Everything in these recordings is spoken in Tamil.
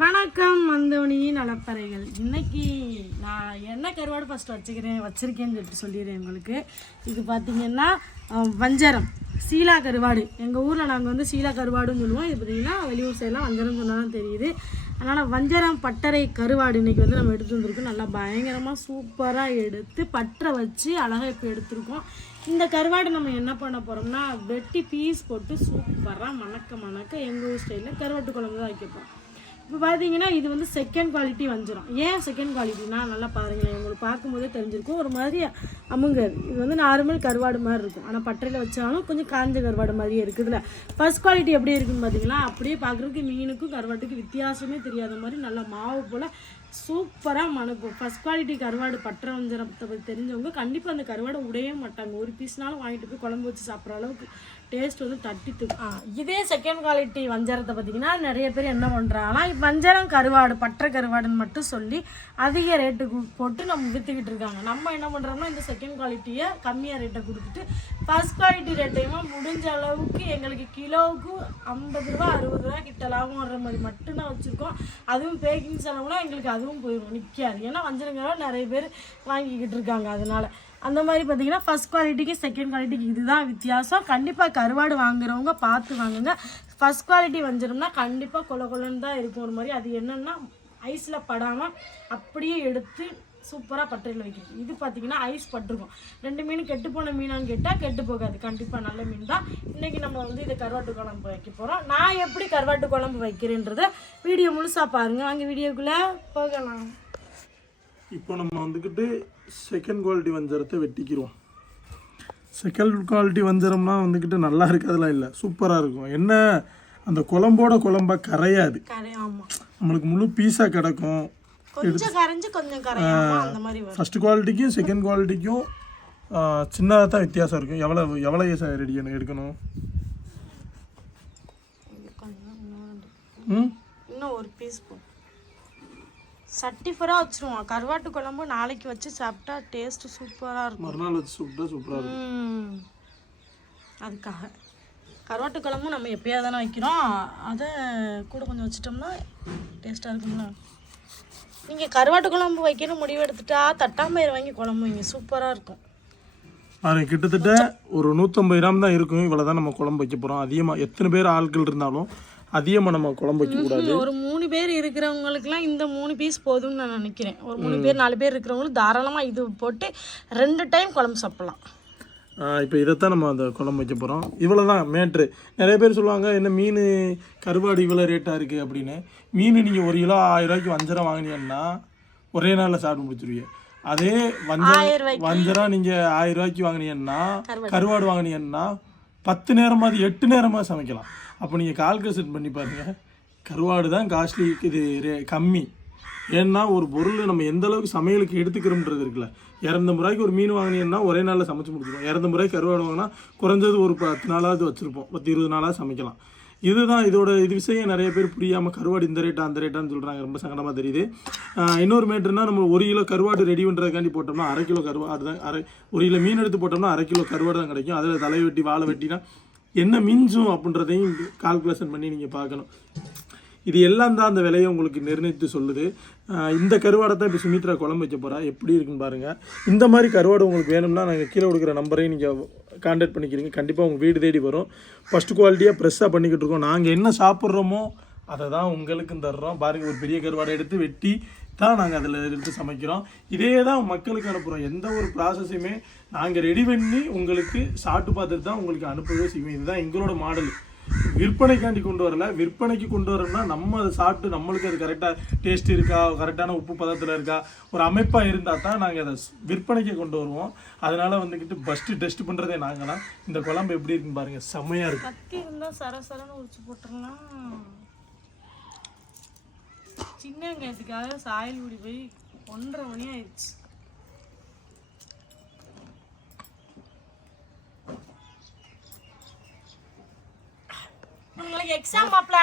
வணக்கம் மந்தோனி நலப்பறைகள். இன்னைக்கு நான் என்ன கருவாடு ஃபஸ்ட்டு வச்சுருக்கேன்னு சொல்லிடுறேன் உங்களுக்கு. இது பார்த்திங்கன்னா வஞ்சரம் சீலா கருவாடு. எங்கள் ஊரில் நாங்கள் வந்து சீலா கருவாடுன்னு சொல்லுவோம். இது பார்த்திங்கன்னா வெளியூர் சைடெலாம் வஞ்சரம் சொன்னாலும் தெரியுது. அதனால் வஞ்சரம் பட்டறை கருவாடு இன்றைக்கி வந்து நம்ம எடுத்து வந்துருக்கோம். நல்லா பயங்கரமாக சூப்பராக எடுத்து பட்டறை வச்சு அழகாக இப்போ எடுத்துருக்கோம். இந்த கருவாடு நம்ம என்ன பண்ண போகிறோம்னா வெட்டி பீஸ் போட்டு சூப்பராக மணக்க எங்கள் ஊர் ஸ்டைலில் கருவாட்டு குழம்பு தான் வைக்க போகிறோம். இப்போ பார்த்தீங்கன்னா இது வந்து செகண்ட் குவாலிட்டி வஞ்சிரும். ஏன் செகண்ட் குவாலிட்டினா நல்லா பாருங்களேன், உங்களுக்கு பார்க்கும்போதே தெரிஞ்சிருக்கும். ஒரு மாதிரி அமுங்காது. இது வந்து நார்மல் கருவாடு மாதிரி இருக்கும். ஆனால் பட்டறையில் வச்சாலும் கொஞ்சம் காஞ்ச கருவாடு மாதிரியே இருக்குதுல்ல. ஃபர்ஸ்ட் குவாலிட்டி எப்படி இருக்குன்னு பார்த்தீங்கன்னா அப்படியே பார்க்குறதுக்கு மீனுக்கும் கருவாட்டுக்கும் வித்தியாசமே தெரியாத மாதிரி நல்லா மாவு போல் சூப்பராக மணக்கும். ஃபஸ்ட் குவாலிட்டி கருவாடு பட்டறை வஞ்சரத்தை பற்றி தெரிஞ்சவங்க கண்டிப்பாக அந்த கருவாடை உடையே மாட்டாங்க. ஒரு பீஸ்னாலும் வாங்கிட்டு போய் குழம்பு வச்சு சாப்பிட்ற அளவுக்கு டேஸ்ட் வந்து தட்டித்து. இதே செகண்ட் குவாலிட்டி வஞ்சரத்தை பார்த்திங்கன்னா நிறைய பேர் என்ன பண்ணுறாங்கன்னா வஞ்சரம் கருவாடு பட்டறை கருவாடுன்னு மட்டும் சொல்லி அதிக ரேட்டுக்கு போட்டு நம்ம விற்றுக்கிட்டு இருக்காங்க. நம்ம என்ன பண்ணுறோம்னா இந்த செகண்ட் குவாலிட்டியை கம்மியாக ரேட்டை கொடுத்துட்டு ஃபஸ்ட் குவாலிட்டி ரேட்டையும் முடிஞ்ச அளவுக்கு எங்களுக்கு கிலோவுக்கு 50 ரூபா 60 ரூபா கிட்ட லாபம் வர்ற மாதிரி மட்டும்தான் வச்சுருக்கோம். அதுவும் பேக்கிங் செலவுனா எங்களுக்கு அதுவும் போயிடும், நிற்காது. ஏன்னா வஞ்சரங்களாம் நிறைய பேர் வாங்கிக்கிட்டு இருக்காங்க. அதனால் அந்த மாதிரி பார்த்தீங்கன்னா ஃபஸ்ட் குவாலிட்டிக்கு செகண்ட் குவாலிட்டிக்கு இதுதான் வித்தியாசம். கண்டிப்பாக கருவாடு வாங்குறவங்க பார்த்து வாங்குங்க. ஃபஸ்ட் குவாலிட்டி வஞ்சிரம்னா கண்டிப்பாக கொலன்னு தான் இருக்கும் ஒரு மாதிரி. அது என்னென்னா ஐஸில் படாமல் அப்படியே எடுத்து சூப்பராக பட்டறையில் வைக்கிறது. இது பார்த்திங்கன்னா ஐஸ் பட்டிருக்கும். 2 மீன் கெட்டு போன மீனான்னு கேட்டால் கெட்டு போகாது, கண்டிப்பாக நல்ல மீன் தான். இன்றைக்கி நம்ம வந்து இதை கருவாட்டு குழம்பு வைக்க போகிறோம். நான் எப்படி கருவாட்டு குழம்பு வைக்கிறேன்றதை வீடியோ முழுசாக பாருங்கள். வாங்க வீடியோக்குள்ளே போகலாம். இப்போ நம்ம வந்துக்கிட்டு செகண்ட் குவாலிட்டி வஞ்சரத்தை வெட்டிக்கிறோம். செகண்ட் குவாலிட்டி வஞ்சரம்னா வந்துக்கிட்டு நல்லா இருக்கிறதுலாம் இல்லை, சூப்பராக இருக்கும். என்ன அந்த குழம்போட குழம்பா கரையாது, நம்மளுக்கு முழு பீஸாக கிடக்கும். ஃபஸ்ட் குவாலிட்டிக்கும் செகண்ட் குவாலிட்டிக்கும் சின்னதாக தான் வித்தியாசம் இருக்கும். எவ்வளோ ரெடி எடுக்கணும்? இன்னும் ஒரு பீஸ் சட்டி ஃபுல்லாக வச்சுருவோம். கருவாட்டு குழம்பு நாளைக்கு வச்சு சாப்பிட்டா டேஸ்ட்டு சூப்பராக இருக்கும். மறுநாள் வச்சு சாப்பிட்டா சூப்பராக இருக்கும். அதுக்காக கருவாட்டு குழம்பு நம்ம எப்பயாவது தானே வைக்கிறோம், அதை கூட கொஞ்சம் வச்சிட்டோம்னா டேஸ்ட்டாக இருக்கும்ல. நீங்கள் கருவாட்டு குழம்பு வைக்கணும் முடிவு எடுத்துட்டா தட்டாம்பயிறு வாங்கி குழம்பு வைங்க, சூப்பராக இருக்கும். அது கிட்டத்தட்ட ஒரு 150 கிராம் தான் இருக்கும். இவ்வளோ தான் நம்ம குழம்பு வைக்க போகிறோம். அதிகமாக எத்தனை பேர் ஆட்கள் இருந்தாலும் அதிகமாக நம்ம குழம்பு வைக்கக்கூடாது. ஒரு 3 பேர் இருக்கிறவங்களுக்குலாம் இந்த 3 பீஸ் போதும்னு நான் நினைக்கிறேன். ஒரு 3 பேர் 4 பேர் இருக்கிறவங்களுக்கு தாராளமாக இது போட்டு 2 டைம் குழம்பு சாப்பிட்லாம். இப்போ இதைத்தான் நம்ம அந்த குழம்பு வைக்க போகிறோம். இவ்வளோ தான் மேட்ரு. நிறைய பேர் சொல்லுவாங்க என்ன மீன் கருவாடு இவ்வளோ ரேட்டாக இருக்குது அப்படின்னு. மீன் நீங்கள் 1 கிலோ 1000 ரூபாய்க்கு வஞ்சரம் வாங்கினீங்கன்னா ஒரே நாளில் சாப்பிட்டு முடிச்சிருவீங்க. அதே வஞ்சரம் நீங்கள் 1000 ரூபாய்க்கு வாங்கினீங்கன்னா கருவாடு வாங்கினீங்கன்னா 10 நேரமாவது 8 நேரமாக சமைக்கலாம். அப்போ நீங்கள் கால்குலேஷன் பண்ணி பாருங்கள், கருவாடு தான் காஸ்ட்லி, இது கம்மி. ஏன்னா ஒரு பொருள் நம்ம எந்த அளவுக்கு சமையலுக்கு எடுத்துக்கிறோம்ன்றது இருக்குல்ல. 200 ரூபாய்க்கு ஒரு மீன் வாங்கினீங்கன்னா ஒரே நாளில் சமைச்சு முடிச்சிடுவோம். 200 ரூபாய்க்கு கருவாடு வாங்கினா குறைஞ்சது ஒரு 10 நாளாவது வச்சுருப்போம், 10-20 நாளாக சமைக்கலாம். இதுதான் இது விஷயம் நிறைய பேர் புரியாமல் கருவாடு இந்த ரேட்டா அந்த ரேட்டான்னு சொல்கிறாங்க. ரொம்ப சங்கடமாக தெரியுது. இன்னொரு மேட்ருனா நம்ம 1 கிலோ கருவாடு ரெடி பண்ணுறதுக்காண்டி போட்டோம்னா 1/2 கிலோ கருவாடு தான் 1 கிலோ மீன் எடுத்து போட்டோம்னா 1/2 கிலோ கருவாடு தான் கிடைக்கும். அதில் தலை வெட்டி வாழை வெட்டினா என்ன மிஞ்சும் அப்படின்றதையும் கால்குலேஷன் பண்ணி நீங்கள் பார்க்கணும். இது எல்லாம் தான் அந்த விலையை உங்களுக்கு நிர்ணயித்து சொல்லுது. இந்த கருவாடை தான் இப்போ சுமித்ரா குழம்பு வைக்க போகிறா. எப்படி இருக்குன்னு பாருங்கள். இந்த மாதிரி கருவாடு உங்களுக்கு வேணும்னா நாங்கள் கீழே கொடுக்குற நம்பரையும் நீங்கள் கான்டாக்ட் பண்ணிக்கிறீங்க. கண்டிப்பாக உங்கள் வீடு தேடி வரும். ஃபஸ்ட்டு குவாலிட்டியாக ஃப்ரெஷ்ஷாக பண்ணிக்கிட்டு இருக்கோம். நாங்கள் என்ன சாப்பிட்றோமோ அதை தான் உங்களுக்கும் தர்றோம். பாருங்கள், ஒரு பெரிய கருவாடை எடுத்து வெட்டி தான் நாங்கள் அதில் எடுத்து சமைக்கிறோம். இதே தான் மக்களுக்கு அனுப்புகிறோம். எந்த ஒரு ப்ராசஸையுமே நாங்கள் ரெடி பண்ணி உங்களுக்கு சாப்பிட்டு பார்த்துட்டு தான் உங்களுக்கு அனுப்பவே செய்வோம். இதுதான் எங்களோட மாடல். விற்பனைக்காண்டி கொண்டு வரல. விற்பனைக்கு கொண்டு வரோம்னா நம்ம அதை சாப்பிட்டு நம்மளுக்கு அது கரெக்டாக டேஸ்ட் இருக்கா, கரெக்டான உப்பு பதத்தில் இருக்கா, ஒரு அமைப்பாக இருந்தால் தான் நாங்கள் அதை விற்பனைக்கு கொண்டு வருவோம். அதனால் வந்துக்கிட்டு ஃபஸ்ட்டு டெஸ்ட் பண்ணுறதே நாங்கள் தான். இந்த குழம்பு எப்படி இருக்குன்னு பாருங்கள், செம்மையாக இருக்குது. கத்தி இருந்தால் சரசரன்னு உரிச்சு போட்டுடலாம். சின்ன வெங்காயத்துக்காக சாயல் ஊடி போய் 1:30 மணி ஆயிடுச்சு. உங்களுக்கு எக்ஸாம் மாப்ள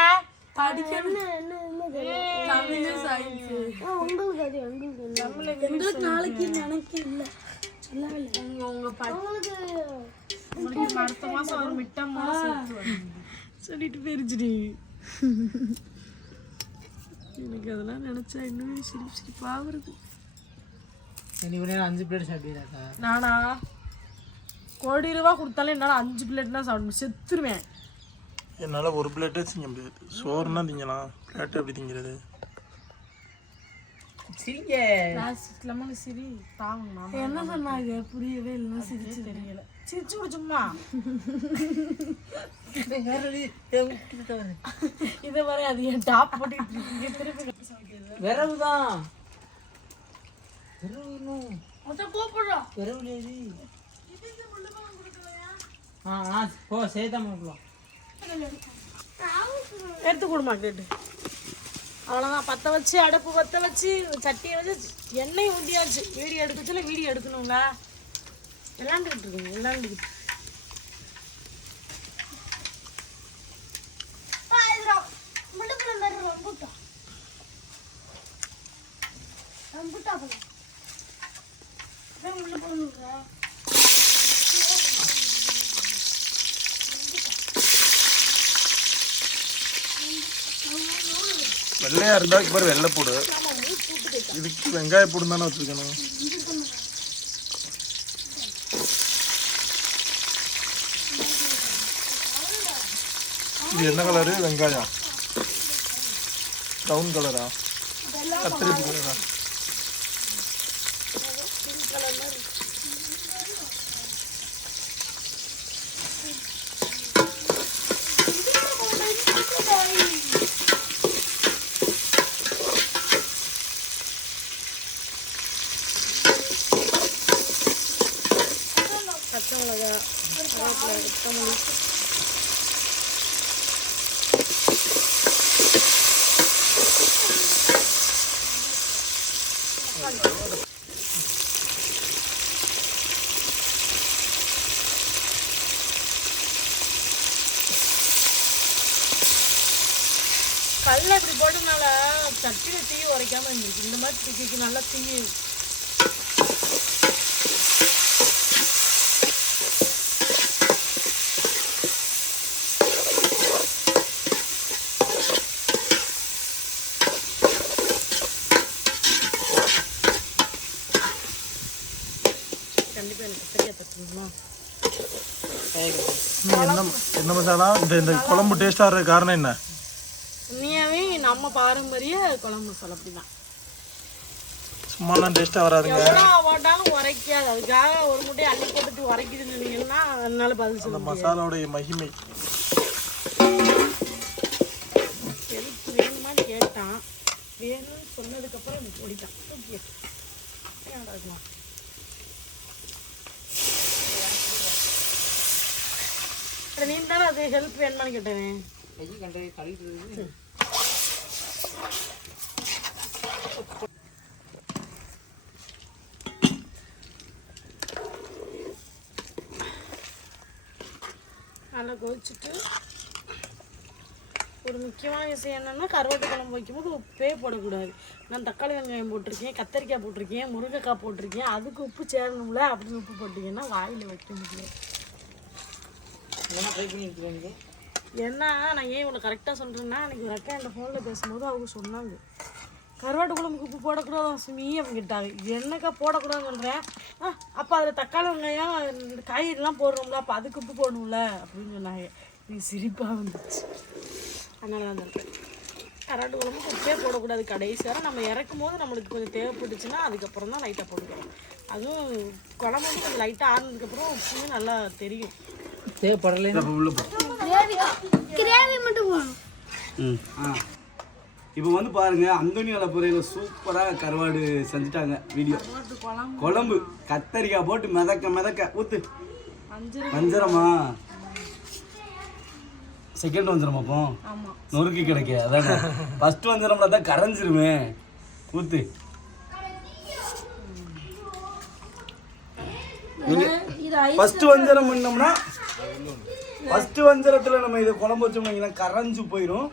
நாளைக்கு எனக்கு இல்லை உங்களுக்கு அடுத்த மாசம் ஒரு மிட்டம் சொல்லிட்டு போயிருச்சுடி. எனக்கு அதெல்லாம் நினச்சா இன்னுமே சிரிப்பாக வருது. நீ 5 பிளேட் சாப்பிடுறாக்கா? நானா கோடி ரூபா கொடுத்தாலும் என்னால் 5 பிளேட் தான் சாப்பிடணும், செத்துருவேன். என்னால் ஒரு பிளேட்டே திங்க முடியாது. சோறுனா திங்கலாம், பிளேட்டை எப்படி திங்கிறது? என்ன சொன்னாங்க புரியவே இல்லைன்னா சிரிச்சு தெரியல. சிரிச்சு விடுச்சும்மா இதை மாதிரி அது என் டாப் போட்டு திருப்பி விரவுதான் கூப்பிடுறோம். எடுத்து கொடுமா கேட்டு. அவ்வளோதான், பற்ற வச்சு அடுப்பு பற்ற வச்சு சட்டியை வச்சு எண்ணெய் ஊண்டியாச்சு. Video எடுக்கச்சுல video எடுக்கணுங்களா? விளாண்டுக்கிட்டு இருக்குங்க, விளாண்டுக்கிட்டு. வெள்ளையா இருந்தா பாரு வெள்ளை போடு. இதுக்கு வெங்காய போடு தானே வச்சிருக்கணும். இது என்ன கலரு? வெங்காயம் ப்ரௌன் கலரா? கத்திரி கலரா? பச்சை மிளகா, கொத்தமல்லி. கல்ல இப்படி போட்டதுனால சட்டியில் தீ உரைக்காம இருந்துருக்கு. இந்த மாதிரி தீக்கு நல்லா தீ கண்டிப்பாக எனக்கு சரியாக தட்டுமா. என்ன மசாலா? இந்த குழம்பு டேஸ்டா இருக்க காரணம் என்ன? உண்மையாவே நம்ம பாரம்பரிய குழம்பு மசாலா அப்படிதான். சும்மாலாம் டேஸ்டா வராதுங்க. எவ்வளோ போட்டாலும் உரைக்காது. அதுக்காக ஒரு முட்டையை அள்ளி போட்டுட்டு உரைக்குதுன்னு அதனால பதில் சொல்ல முடியாது. மசாலாவுடைய மகிமை. எதுக்கு வேணுமான்னு கேட்டான். வேணும்னு சொன்னதுக்கப்புறம் எனக்கு ஓடிட்டான். இருக்குமா நீ தானே அது ஹெல்ப் வேணுமான்னு கேட்டேன். நல்லா கொதிச்சுட்டு ஒரு முக்கியமான விஷயம் என்னென்னா கருவாட்டு குழம்பு வைக்கும்போது உப்பே போடக்கூடாது. நான் தக்காளி வெங்காயம் போட்டிருக்கேன், கத்திரிக்காய் போட்டிருக்கேன், முருங்கைக்காய் போட்டிருக்கேன். அதுக்கு உப்பு சேரணும்ல. அப்படின்னு உப்பு போட்டிங்கன்னா வாயில் வைக்க முடியாது. ஏன்னா நான் ஏன் இவ்வளோ கரெக்டாக சொல்கிறேன்னா, அன்றைக்கி ஒரு அக்கா என் ஃபோனில் பேசும்போது அவங்க சொன்னாங்க கருவாட்டு குழம்புக்கு உப்பு போடக்கூடாது சுமி அப்படின்ட்டாங்க. என்னக்கா போடக்கூடாதுன்னு சொல்கிறேன். அப்போ அதில் தக்காளி வெங்காயம் காய்கறிலாம் போடுறோம்ல, அப்போ அதுக்கு உப்பு போடணும்ல அப்படின்னு சொன்னாங்க. நீ சிரிப்பாக வந்துச்சு. அதனால தான் சொல்கிறேன் கருவாட்டு குழம்புக்கு உப்பே போடக்கூடாது. கடைசியாக நம்ம இறக்கும் போது நம்மளுக்கு கொஞ்சம் தேவைப்பட்டுச்சுன்னா அதுக்கப்புறம் தான் லைட்டாக போட்டுக்கிறோம். அதுவும் குழம்பு வந்து கொஞ்சம் லைட்டாக ஆனதுக்கப்புறம் உப்புமே நல்லா தெரியும். தேவைப்படலை கிரேவி மட்டும் போடணும். இப்போ வந்து பாருங்க, அந்தோனி வளப்புறையில் சூப்பராக கருவாடு செஞ்சுட்டாங்க. வீடியோ குழம்பு கத்தரிக்காய் போட்டு மிதக்க மிதக்க ஊத்து. வஞ்சரமா? செகண்ட் வஞ்சரம் அப்போ நொறுக்கி கிடைக்க. அதாங்க ஃபர்ஸ்ட் வஞ்சரம்ல தான் கரைஞ்சிருமே. ஊத்து. நீங்க ஃபர்ஸ்ட் வஞ்சரம் பண்ணோம்னா ஃபர்ஸ்ட் வஞ்சரத்தில் நம்ம இதை குழம்பு வச்சோம்னா கரைஞ்சு போயிடும்.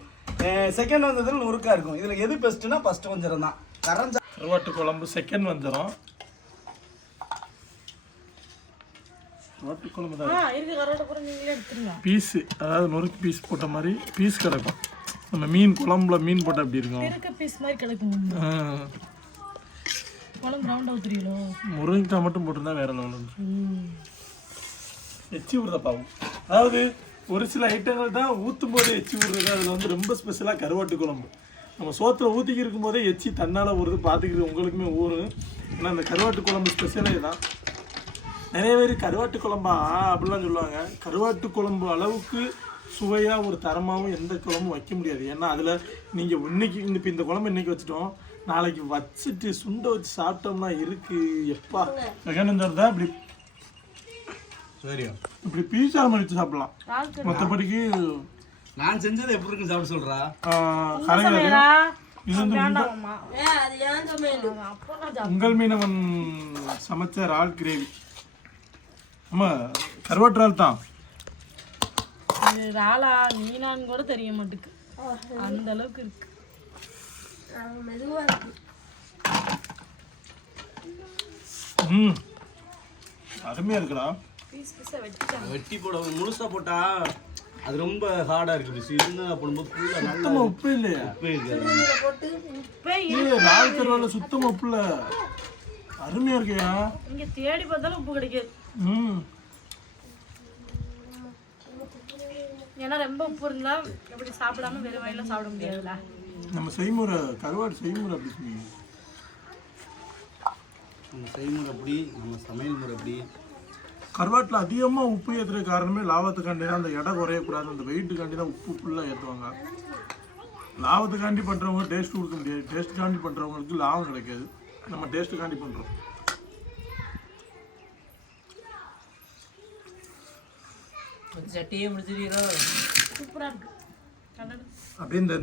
செகண்ட் வஞ்சரத்தில் நொறுக்கா இருக்கும். இதில் எது பெஸ்ட்டுன்னா ஃபர்ஸ்ட் வஞ்சரம் தான். கரைஞ்ச கருவாட்டு குழம்பு செகண்ட் வஞ்சரம். கருவாட்டு குழம்பு தான் இருக்கு. கருவாட்டு கூட நீங்களே எடுத்துருங்க. பீஸு, அதாவது நொறுக்கு பீஸ் போட்ட மாதிரி பீஸ் கிடக்கும். நம்ம மீன் குழம்புல மீன் போட்டால் எப்படி இருக்கும்? இருக்க பீஸ் மாதிரி கிடைக்கும். குழம்பு ரவுண்டாக ஊற்றுறீங்களோ? முருங்கைக்காய் மட்டும் போட்டிருந்தா வேற லெவலில் எச்சி விடுறத பாவம். அதாவது ஒரு சில ஐட்டங்கள் தான் ஊற்றும் போதே எச்சி விடுறது. அதில் வந்து ரொம்ப ஸ்பெஷலாக கருவாட்டு குழம்பு. நம்ம சோத்தில் ஊற்றிக்கி இருக்கும் போதே எச்சி தன்னால் வருது. பார்த்துக்கிறது உங்களுக்குமே ஊறும். ஏன்னா அந்த கருவாட்டு குழம்பு ஸ்பெஷலே தான். நிறைய பேர் கருவாட்டு குழம்பா அப்படிலாம் சொல்லுவாங்க. கருவாட்டு குழம்பு அளவுக்கு சுவையாக ஒரு தரமாகவும் எந்த குழம்பும் வைக்க முடியாது. ஏன்னா அதில் நீங்கள் இன்னைக்கு இப்போ இந்த குழம்பு இன்னைக்கு வச்சுட்டோம், நாளைக்கு வச்சுட்டு சுண்டை வச்சு சாப்பிட்டோம்னா இருக்கு எப்பா வெகானந்தர் தான் இப்படி சரியா இப்படி பீஸா வச்சு சாப்பிடலாம். மற்றபடிக்கு நான் செஞ்சது எப்படி இருக்குன்னு சாப்பிட சொல்றா. இது வந்து உங்கள் மீனவன் சமைச்ச இறால் கிரேவி. ஆமாம், கருவாட்டு இறால் தான். இறாலா மீனான்னு கூட தெரிய மாட்டேங்குது, அந்த அளவுக்கு இருக்கு. அருமையா இருக்குடா. வெட்டி போட முழுசா போட்டா அது ரொம்ப ஹார்டா இருக்கு. சின்ன போடும்போது ஃபுல்லா சுத்தமா உப்பு இல்லையா? உப்பு இருக்கு. இறால் கருவால சுத்தமா உப்பு இல்ல. அருமையா இருக்கியா? இங்க தேடி பார்த்தாலும் உப்பு கிடைக்காது. ஏன்னா ரொம்ப உப்பு இருந்தா எப்படி சாப்பிடாம வெறும் வயில சாப்பிட முடியாதுல்ல. நம்ம செய்முறை கருவாடு செய்முறை அப்படி சொன்னீங்க. நம்ம செய்முறை அப்படி, நம்ம சமையல் முறை அப்படி. கருவாட்டில் அதிகமாக உப்பு ஏற்றுற காரணமே லாபத்துக்காண்டி தான். அந்த எடை குறையக்கூடாது, அந்த வெயிட்டுக்காண்டி தான் உப்பு ஃபுல்லாக ஏற்றுவாங்க. லாபத்துக்காண்டி பண்ணுறவங்க டேஸ்ட் கொடுக்க முடியாது. டேஸ்ட்டுக்காண்டி பண்ணுறவங்களுக்கு லாபம் கிடைக்காது. நம்ம டேஸ்ட்டுக்காண்டி பண்ணுறோம். சட்டியே முடிச்சிருக்கீங்களோ? சூப்பரா இருக்கு. அப்படியே இந்த